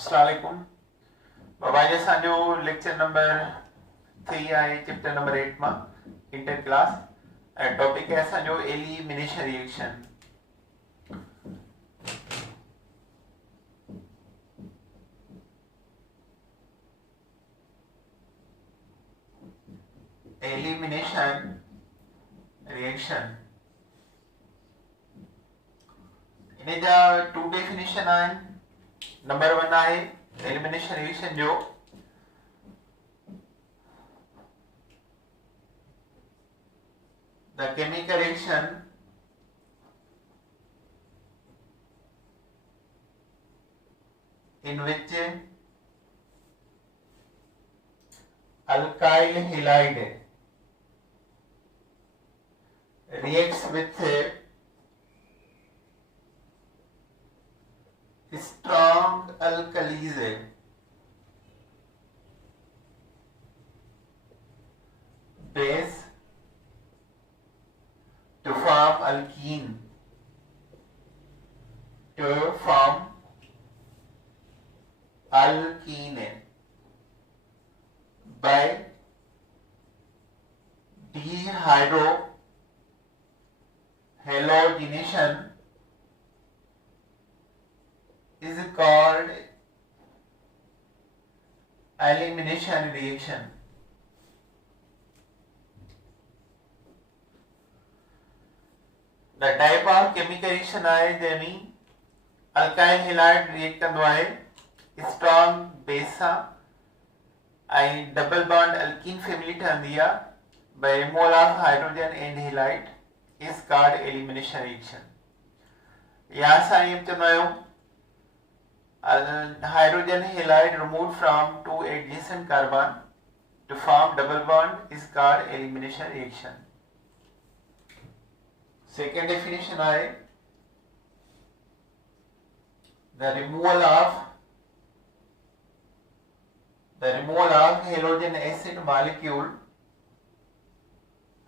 अस्सलाम वालेकुम। बाबा जे असांजो लेक्चर नंबर 3 आहे चैप्टर नंबर 8 मां इंटर क्लास ऐं टॉपिक आहे असांजो elimination reaction. Elimination reaction in जा टू डेफिनेशन आहिनि। नंबर 1 आहे एलिमिनेशन रिएक्शन जो the chemical reaction in which alkyl halide reacts with strong alkalis base to form alkene by dehydrohalogenation is called elimination reaction. The type of chemical reaction आहे जंहिंमें alkyl halide react कंदो आहे strong base सां ऐं double bond alkyne family ठहंदी आहे by removal of hydrogen and halide is called elimination reaction. या असां इएं चवंदा आहियूं hydrogen halide removed from two adjacent carbon to form double bond is called elimination reaction. Second definition है the removal of halogen acid molecule,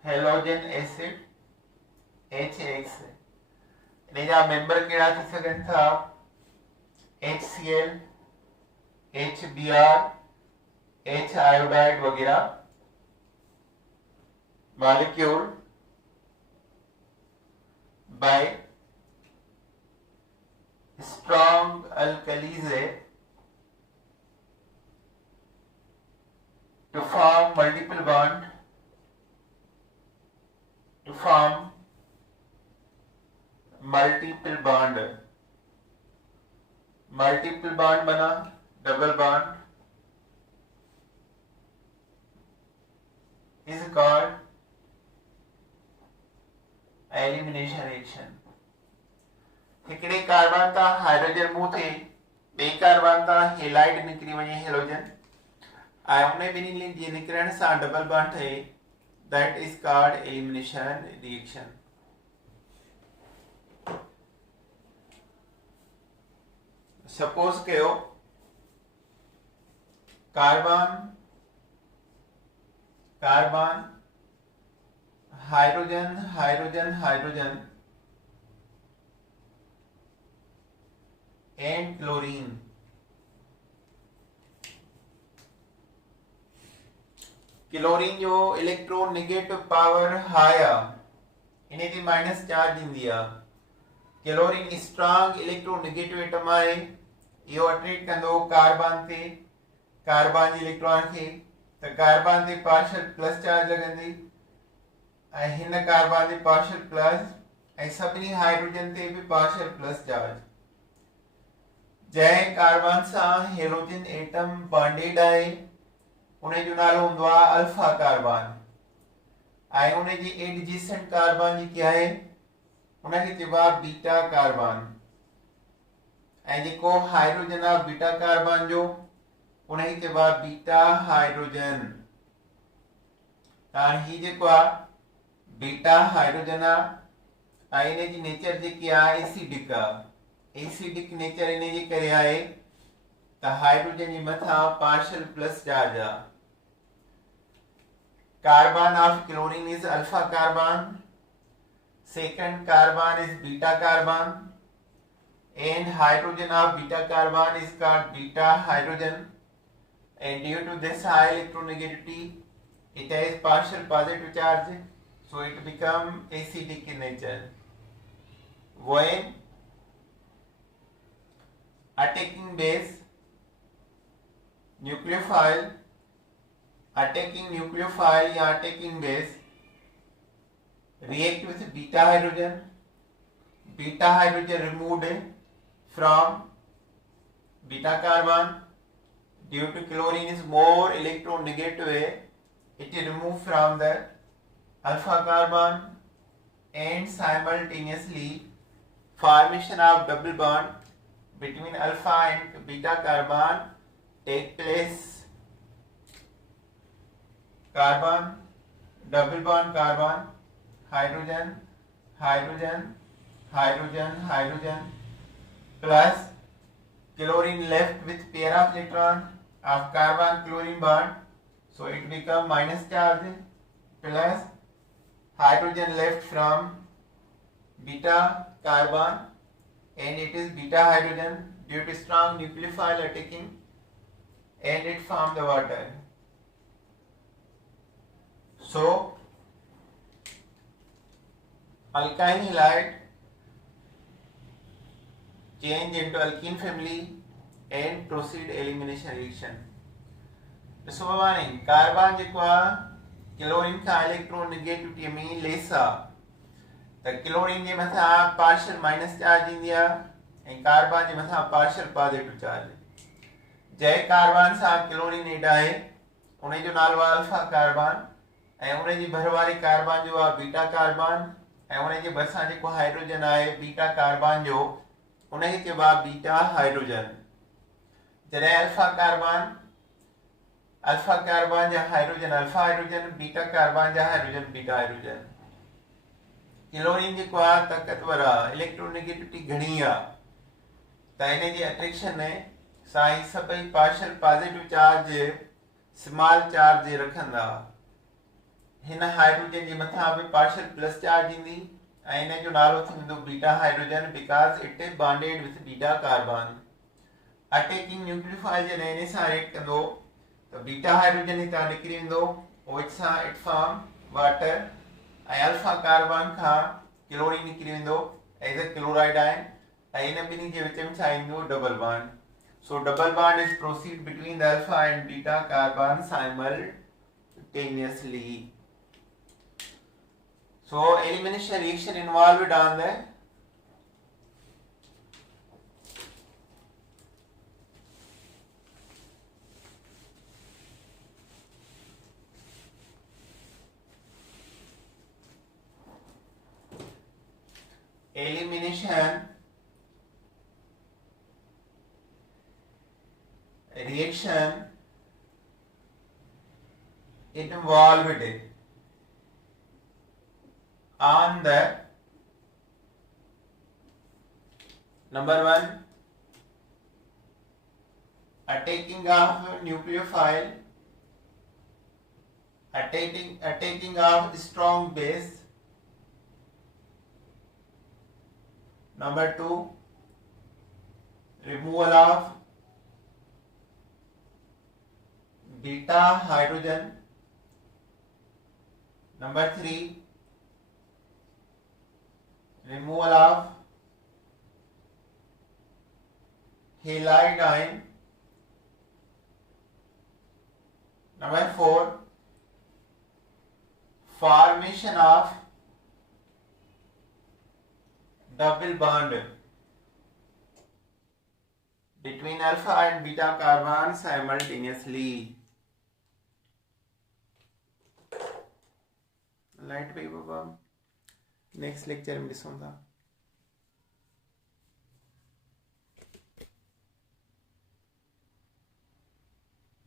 halogen acid HX इन जा member कहिड़ा थी सघनि था HCl, HBr, H iodide वगैरह molecule by strong alkalis to form multiple bond बना double bond is called elimination reaction. हिकिड़े carbon तां हाइड्रोजन मूव थिए ॿिए कार्बन तां हेलाइड निकिरी वञे हेलोजन ऐं उन ॿिन्ही जे निकिरण सां डबल बॉन्ड ठहे that is called elimination reaction. Suppose कयो कार्बन हाइड्रोजन एंड क्लोरीन जो इलेक्ट्रोनेगेटिव पावर हाई आहे इन ते माइनस चार्ज ईंदी आहे। क्लोरीन स्ट्रॉन्ग इलेक्ट्रोनेगेटिव एटम आहे इहो अट्रैक्ट कंदो कार्बन ते कार्बन जे इलेक्ट्रॉन खे त कार्बन ते पार्शियल प्लस चार्ज लॻंदी ऐं हिन कार्बन ते पार्शियल प्लस ऐं सभिनी हाइड्रोजन ते बि पार्शियल प्लस चार्ज। जंहिं कार्बन सां हेलोजन एटम बॉन्डेड आहे उन जो नालो हूंदो आहे अल्फा कार्बन ऐं उन जी एडजेसेंट कार्बन जेकी आहे उनखे चइबो आहे बीटा कार्बन ऐं जेको हाइड्रोजन आहे बीटा कार्बन जो उनखे चइबो आहे बीटा हाइड्रोजन। हाणे ही जेको आहे बीटा हाइड्रोजन आहे ऐं इन जी नेचर जेकी आहे एसिडिक नेचर इन जे करे आहे त हाइड्रोजन जे मथां पार्शियल प्लस चार्ज आहे। Carbon of chlorine is alpha carbon, second carbon is beta carbon, and hydrogen of beta carbon is called beta hydrogen, and due to this high electronegativity it has partial positive charge, so it become acidic in nature. When attacking base nucleophile या attacking base react with beta hydrogen removed from beta carbon, due to chlorine is more electronegative, it is removed from the alpha carbon, and simultaneously formation of double bond between alpha and beta carbon take place. Carbon, double bond carbon, hydrogen, hydrogen, hydrogen, hydrogen, plus chlorine left with pair of electron of carbon chlorine bond, so it become minus charge, plus hydrogen left from beta carbon and it is beta hydrogen due to strong nucleophile attacking, and it form the water. So alkyne halide change into alkene family and proceed elimination reaction. So carbon chlorine का electronegativity में लेसा, the chlorine जे मथा partial minus charge India and carbon जे मथा partial positive charge. जय carbon सा chlorine add आहे उन्हें जो नालो alpha carbon ऐं उन्हें जी भरवारी कार्बन जो आहे बीटा कार्बन ऐं उन्हें जे भरिसां जेको हाइड्रोजन आहे बीटा कार्बन जो उन्हें खे चइबो आहे बीटा हाइड्रोजन. जॾहिं अल्फा कार्बन जा hydrogen alpha hydrogen, beta carbon जा हाइड्रोजन बीटा हाइड्रोजन. क्लोरीन जेको आहे ताक़तवर आहे, इलेक्ट्रोनेगेटिविटी घणी आहे, त हिन जी अट्रैक्शन साई सभई partial positive charge small charge रखंदा. हिन हाइड्रोजन जे मथां बि पार्शियल प्लस चार्ज ईंदी ऐं हिन जो नालो थींदो beta hydrogen because it is bonded with beta carbon. Attacking nucleophile जॾहिं हिन सां रिएक्ट कंदो त बीटा हाइड्रोजन हितां निकिरी वेंदो, ओच सां इट फॉर्म वाटर ऐं अल्फा कार्बन खां क्लोरीन निकिरी वेंदो एज अ क्लोराइड आयन ऐं हिन ॿिन्ही जे विच में छा ईंदो double bond. So double bond is proceed between the alpha and beta carbon simultaneously. So elimination reaction involved on the reaction involved on the number 1 attacking of nucleophile, attacking of strong base, number 2 removal of beta hydrogen, number 3 removal of halide ion, number 4 formation of double bond between alpha and beta carbon simultaneously. Light paper. Next lecture में दिसूंगा.